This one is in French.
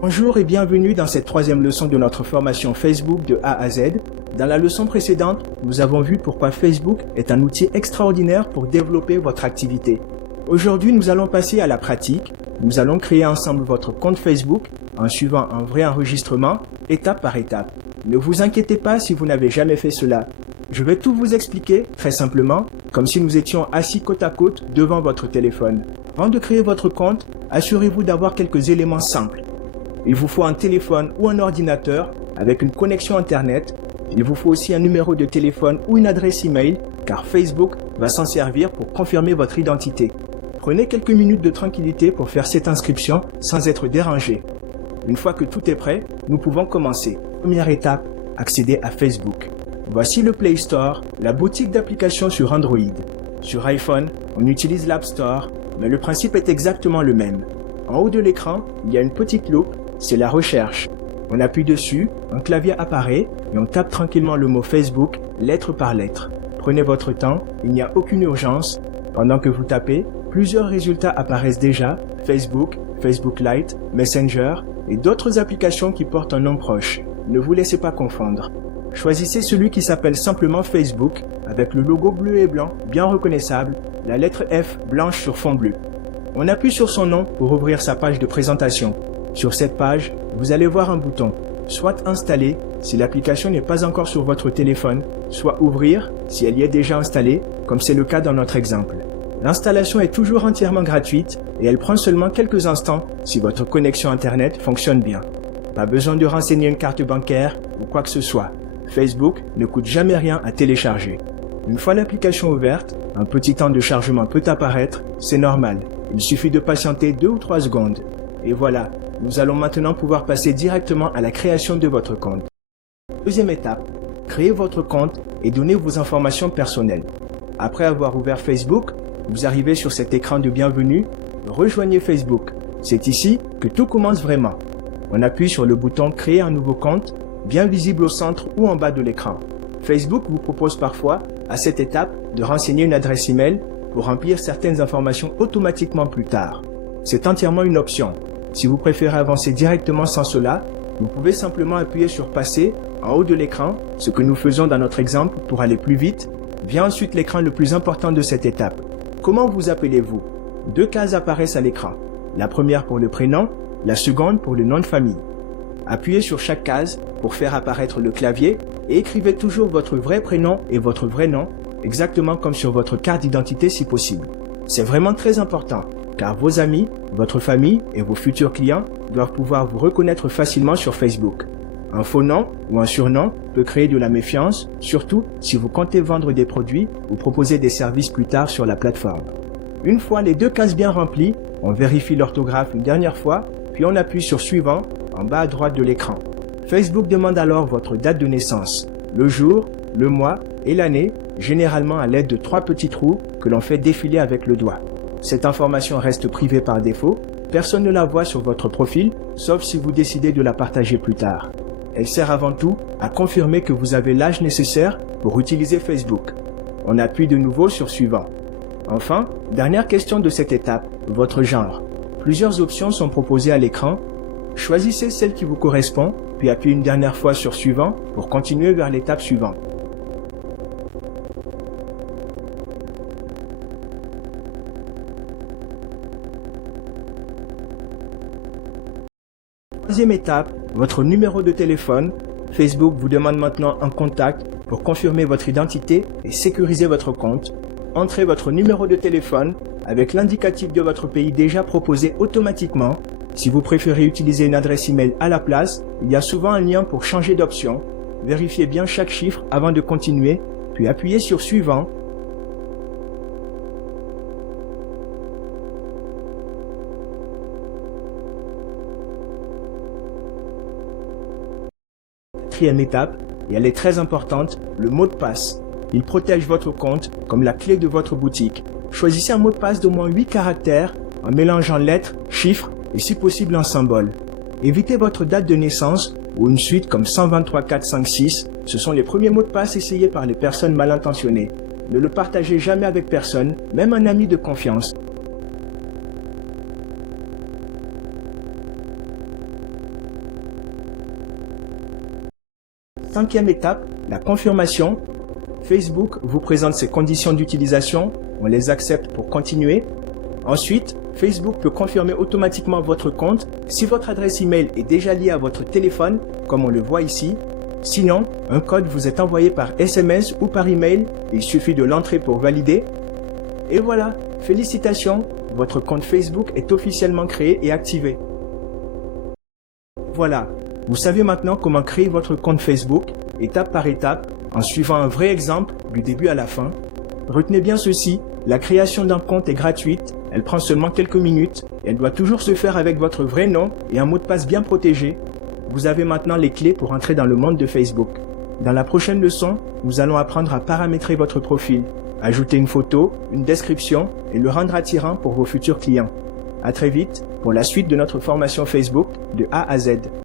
Bonjour et bienvenue dans cette troisième leçon de notre formation Facebook de A à Z. Dans la leçon précédente, nous avons vu pourquoi Facebook est un outil extraordinaire pour développer votre activité. Aujourd'hui, nous allons passer à la pratique. Nous allons créer ensemble votre compte Facebook en suivant un vrai enregistrement, étape par étape. Ne vous inquiétez pas si vous n'avez jamais fait cela. Je vais tout vous expliquer très simplement, comme si nous étions assis côte à côte devant votre téléphone. Avant de créer votre compte, assurez-vous d'avoir quelques éléments simples. Il vous faut un téléphone ou un ordinateur avec une connexion Internet. Il vous faut aussi un numéro de téléphone ou une adresse email, car Facebook va s'en servir pour confirmer votre identité. Prenez quelques minutes de tranquillité pour faire cette inscription sans être dérangé. Une fois que tout est prêt, nous pouvons commencer. Première étape, accéder à Facebook. Voici le Play Store, la boutique d'applications sur Android. Sur iPhone, on utilise l'App Store, mais le principe est exactement le même. En haut de l'écran, il y a une petite loupe, c'est la recherche. On appuie dessus, un clavier apparaît et on tape tranquillement le mot Facebook, lettre par lettre. Prenez votre temps, il n'y a aucune urgence. Pendant que vous tapez, plusieurs résultats apparaissent déjà, Facebook, Facebook Lite, Messenger et d'autres applications qui portent un nom proche. Ne vous laissez pas confondre. Choisissez celui qui s'appelle simplement Facebook, avec le logo bleu et blanc bien reconnaissable, la lettre F blanche sur fond bleu. On appuie sur son nom pour ouvrir sa page de présentation. Sur cette page, vous allez voir un bouton, soit installer si l'application n'est pas encore sur votre téléphone, soit ouvrir si elle y est déjà installée, comme c'est le cas dans notre exemple. L'installation est toujours entièrement gratuite et elle prend seulement quelques instants si votre connexion Internet fonctionne bien. Pas besoin de renseigner une carte bancaire ou quoi que ce soit. Facebook ne coûte jamais rien à télécharger. Une fois l'application ouverte, un petit temps de chargement peut apparaître, c'est normal. Il suffit de patienter 2 ou 3 secondes. Et voilà, nous allons maintenant pouvoir passer directement à la création de votre compte. Deuxième étape, créez votre compte et donnez vos informations personnelles. Après avoir ouvert Facebook, vous arrivez sur cet écran de bienvenue, rejoignez Facebook. C'est ici que tout commence vraiment. On appuie sur le bouton créer un nouveau compte, bien visible au centre ou en bas de l'écran. Facebook vous propose parfois, à cette étape, de renseigner une adresse email pour remplir certaines informations automatiquement plus tard. C'est entièrement une option. Si vous préférez avancer directement sans cela, vous pouvez simplement appuyer sur passer en haut de l'écran, ce que nous faisons dans notre exemple pour aller plus vite. Vient ensuite l'écran le plus important de cette étape. Comment vous appelez-vous? 2 cases apparaissent à l'écran. La première pour le prénom, la seconde pour le nom de famille. Appuyez sur chaque case pour faire apparaître le clavier et écrivez toujours votre vrai prénom et votre vrai nom, exactement comme sur votre carte d'identité si possible. C'est vraiment très important, car vos amis, votre famille et vos futurs clients doivent pouvoir vous reconnaître facilement sur Facebook. Un faux nom ou un surnom peut créer de la méfiance, surtout si vous comptez vendre des produits ou proposer des services plus tard sur la plateforme. Une fois les 2 cases bien remplies, on vérifie l'orthographe une dernière fois, puis on appuie sur Suivant en bas à droite de l'écran. Facebook demande alors votre date de naissance, le jour, le mois et l'année, généralement à l'aide de 3 petits trous que l'on fait défiler avec le doigt. Cette information reste privée par défaut, personne ne la voit sur votre profil, sauf si vous décidez de la partager plus tard. Elle sert avant tout à confirmer que vous avez l'âge nécessaire pour utiliser Facebook. On appuie de nouveau sur Suivant. Enfin, dernière question de cette étape, votre genre. Plusieurs options sont proposées à l'écran. Choisissez celle qui vous correspond, puis appuyez une dernière fois sur Suivant pour continuer vers l'étape suivante. Troisième étape, votre numéro de téléphone. Facebook vous demande maintenant un contact pour confirmer votre identité et sécuriser votre compte. Entrez votre numéro de téléphone avec l'indicatif de votre pays déjà proposé automatiquement. Si vous préférez utiliser une adresse email à la place, il y a souvent un lien pour changer d'option. Vérifiez bien chaque chiffre avant de continuer, puis appuyez sur Suivant. Quatrième étape, et elle est très importante, le mot de passe. Il protège votre compte comme la clé de votre boutique. Choisissez un mot de passe d'au moins 8 caractères en mélangeant lettres, chiffres et si possible un symbole. Évitez votre date de naissance ou une suite comme 123 456. Ce sont les premiers mots de passe essayés par les personnes mal intentionnées. ne le partagez jamais avec personne, même un ami de confiance. Cinquième étape, la confirmation. Facebook vous présente ses conditions d'utilisation, on les accepte pour continuer. Ensuite, Facebook peut confirmer automatiquement votre compte si votre adresse email est déjà liée à votre téléphone, comme on le voit ici. Sinon, un code vous est envoyé par SMS ou par email, il suffit de l'entrer pour valider. Et voilà, félicitations, votre compte Facebook est officiellement créé et activé. Voilà, vous savez maintenant comment créer votre compte Facebook, étape par étape, en suivant un vrai exemple du début à la fin. Retenez bien ceci, la création d'un compte est gratuite, elle prend seulement quelques minutes, et elle doit toujours se faire avec votre vrai nom et un mot de passe bien protégé. Vous avez maintenant les clés pour entrer dans le monde de Facebook. Dans la prochaine leçon, nous allons apprendre à paramétrer votre profil, ajouter une photo, une description et le rendre attirant pour vos futurs clients. À très vite pour la suite de notre formation Facebook de A à Z.